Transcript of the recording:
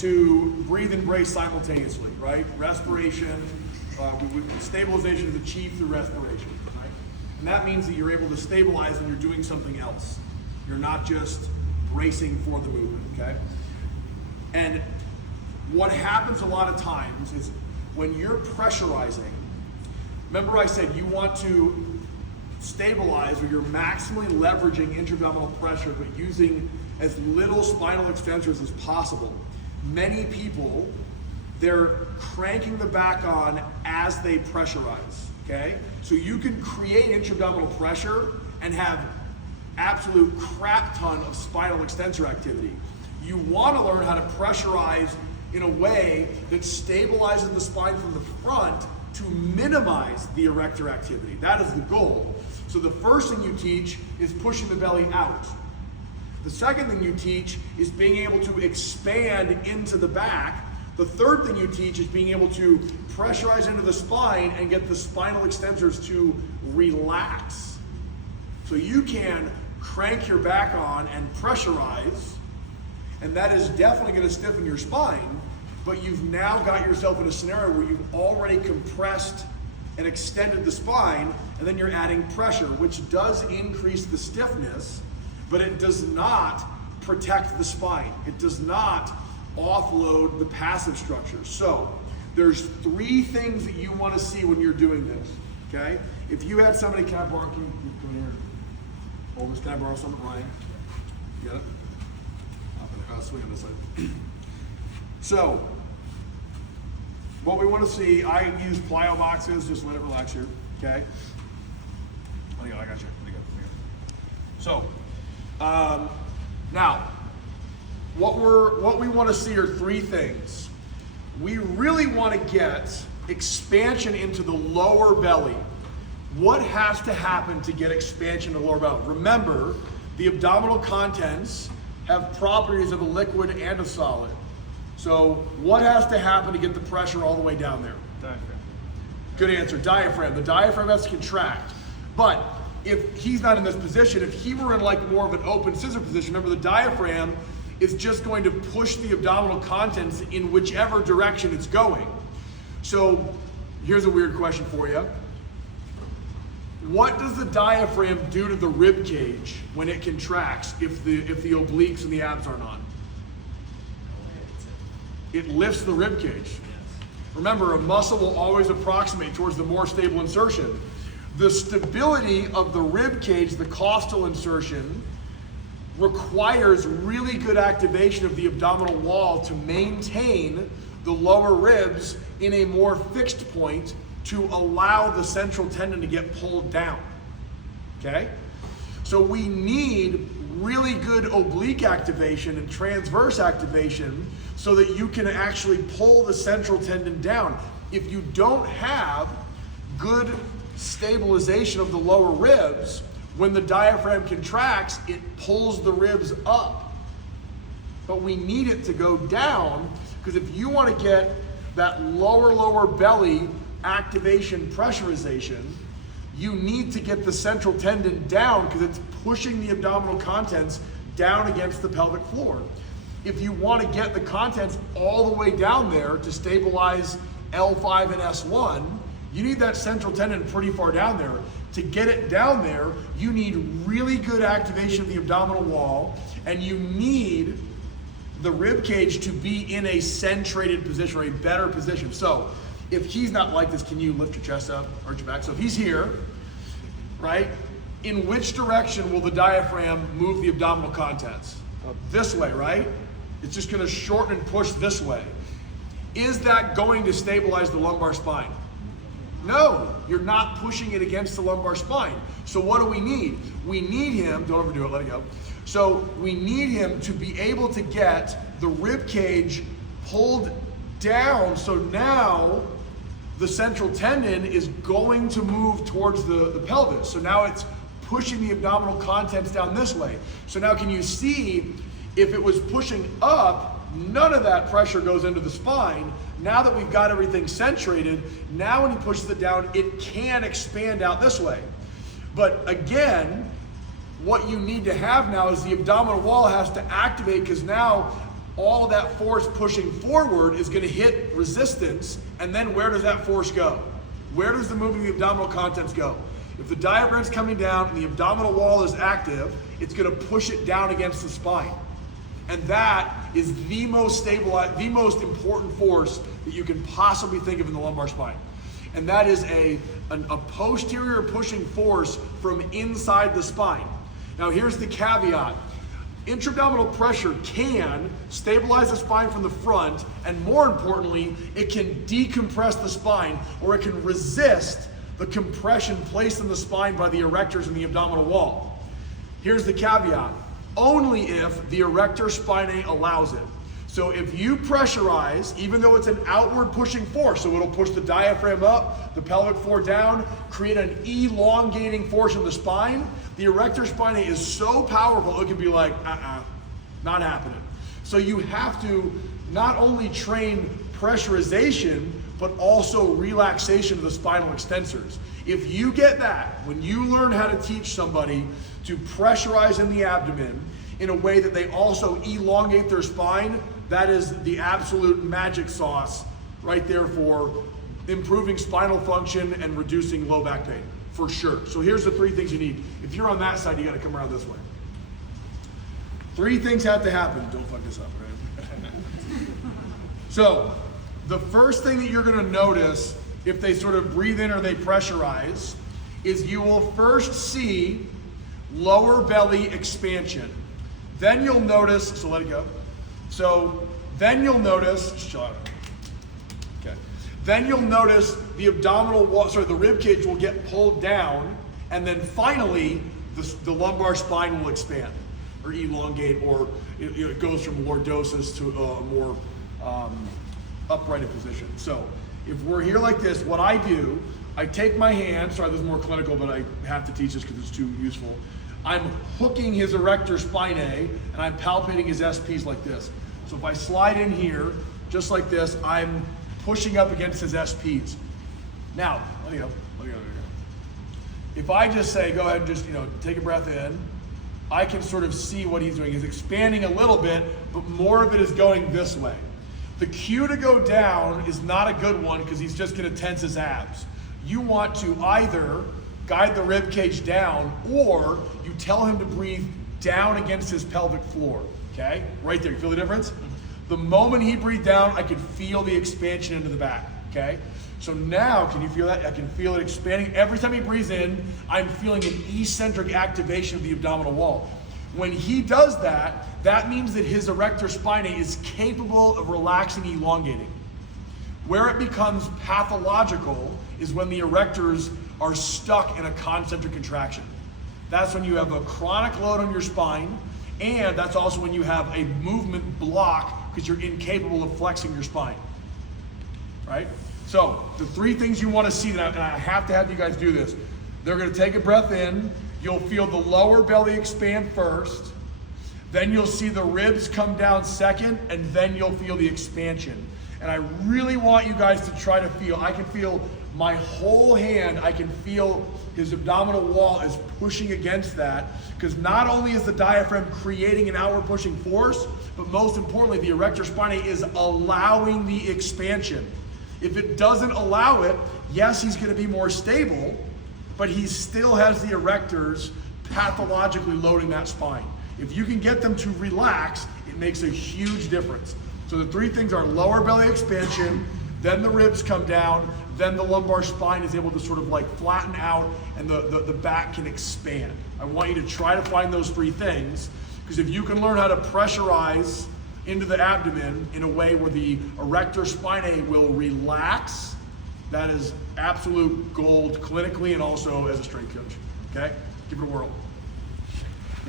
to breathe and brace simultaneously, right? Respiration, stabilization is achieved through respiration, right? And that means that you're able to stabilize when you're doing something else. You're not just bracing for the movement, okay? And what happens a lot of times is when you're pressurizing, remember I said you want to stabilize where you're maximally leveraging intra-abdominal pressure but using as little spinal extensors as possible. Many people, they're cranking the back on as they pressurize, okay? So you can create intra-abdominal pressure and have absolute crap ton of spinal extensor activity. You want to learn how to pressurize in a way that stabilizes the spine from the front to minimize the erector activity. That is the goal. So the first thing you teach is pushing the belly out. The second thing you teach is being able to expand into the back. The third thing you teach is being able to pressurize into the spine and get the spinal extensors to relax. So you can crank your back on and pressurize, and that is definitely going to stiffen your spine, but you've now got yourself in a scenario where you've already compressed and extended the spine, and then you're adding pressure, which does increase the stiffness, but it does not protect the spine. It does not offload the passive structure. So there's three things that you want to see when you're doing this, okay? If you had somebody, can I borrow, can you come here, hold this, can I borrow something, Ryan? You got it? I'll swing on this side. So, what we want to see, I use plyo boxes, just let it relax here, okay? Let me go, I got you, let me go. So, now, what we want to see are three things. We really want to get expansion into the lower belly. What has to happen to get expansion in the lower belly? Remember, the abdominal contents have properties of a liquid and a solid. So what has to happen to get the pressure all the way down there? Diaphragm. Good answer, diaphragm. The diaphragm has to contract. But if he's not in this position, if he were in like more of an open scissor position, remember the diaphragm is just going to push the abdominal contents in whichever direction it's going. So here's a weird question for you. What does the diaphragm do to the rib cage when it contracts if the obliques and the abs aren't on? It lifts the rib cage. Remember, a muscle will always approximate towards the more stable insertion. The stability of the rib cage, the costal insertion, requires really good activation of the abdominal wall to maintain the lower ribs in a more fixed point to allow the central tendon to get pulled down, okay? So we need really good oblique activation and transverse activation so that you can actually pull the central tendon down. If you don't have good stabilization of the lower ribs, when the diaphragm contracts, it pulls the ribs up. But we need it to go down, because if you want to get that lower belly activation pressurization, you need to get the central tendon down because it's pushing the abdominal contents down against the pelvic floor. If you want to get the contents all the way down there to stabilize L5 and S1, you need that central tendon pretty far down there. To get it down there, you need really good activation of the abdominal wall, and you need the rib cage to be in a centrated position or a better position. So if he's not like this, can you lift your chest up, arch your back? So if he's here, right, in which direction will the diaphragm move the abdominal contents? This way, right? It's just going to shorten and push this way. Is that going to stabilize the lumbar spine? No, you're not pushing it against the lumbar spine. So what do we need? We need him, don't overdo it, let it go. So we need him to be able to get the rib cage pulled down, so now the central tendon is going to move towards the pelvis. So now it's pushing the abdominal contents down this way. So now can you see, if it was pushing up, none of that pressure goes into the spine. Now that we've got everything centrated, now when he pushes it down, it can expand out this way. But again, what you need to have now is the abdominal wall has to activate, because now all of that force pushing forward is going to hit resistance, and then where does that force go? Where does the moving of the abdominal contents go? If the diaphragm's coming down and the abdominal wall is active, it's going to push it down against the spine. And that is the most important force that you can possibly think of in the lumbar spine. And that is a posterior pushing force from inside the spine. Now here's the caveat. Intra-abdominal pressure can stabilize the spine from the front, and more importantly, it can decompress the spine, or it can resist the compression placed in the spine by the erectors in the abdominal wall. Here's the caveat. Only if the erector spinae allows it. So if you pressurize, even though it's an outward pushing force, so it'll push the diaphragm up, the pelvic floor down, create an elongating force in the spine, the erector spinae is so powerful it can be like, not happening. So you have to not only train pressurization, but also relaxation of the spinal extensors. If you get that, when you learn how to teach somebody to pressurize in the abdomen in a way that they also elongate their spine, that is the absolute magic sauce right there for improving spinal function and reducing low back pain, for sure. So here's the 3 things you need. If you're on that side, you gotta come around this way. 3 things have to happen. Don't fuck this up, right? So, the first thing that you're gonna notice if they sort of breathe in or they pressurize is you will first see lower belly expansion. Then you'll notice, so let it go. So then you'll notice, okay. Then you'll notice the abdominal wall, the rib cage will get pulled down, and then finally the lumbar spine will expand or elongate, or it goes from lordosis to a more upright position. So if we're here like this, what I do, I take my hand, sorry this is more clinical, but I have to teach this because it's too useful. I'm hooking his erector spinae and I'm palpating his SPs like this. So if I slide in here, just like this, I'm pushing up against his SPs. Now, let me go. If I just say, go ahead and just, take a breath in, I can sort of see what he's doing. He's expanding a little bit, but more of it is going this way. The cue to go down is not a good one because he's just gonna tense his abs. You want to either guide the rib cage down, or you tell him to breathe down against his pelvic floor, okay? Right there, you feel the difference? The moment he breathed down, I could feel the expansion into the back, okay? So now, can you feel that? I can feel it expanding. Every time he breathes in, I'm feeling an eccentric activation of the abdominal wall. When he does that, that means that his erector spinae is capable of relaxing, elongating. Where it becomes pathological is when the erectors are stuck in a concentric contraction. That's when you have a chronic load on your spine, and that's also when you have a movement block because you're incapable of flexing your spine, right? So the 3 things you want to see, and I have to have you guys do this. They're going to take a breath in. You'll feel the lower belly expand first, then you'll see the ribs come down second, and then you'll feel the expansion. And I really want you guys to try to feel, I can feel my whole hand, I can feel his abdominal wall is pushing against that, because not only is the diaphragm creating an outward pushing force, but most importantly, the erector spinae is allowing the expansion. If it doesn't allow it, yes, he's gonna be more stable, but he still has the erectors pathologically loading that spine. If you can get them to relax, it makes a huge difference. So the 3 things are lower belly expansion, then the ribs come down, then the lumbar spine is able to sort of like flatten out, and the back can expand. I want you to try to find those 3 things, because if you can learn how to pressurize into the abdomen in a way where the erector spinae will relax, that is absolute gold clinically and also as a strength coach, okay? Give it a whirl.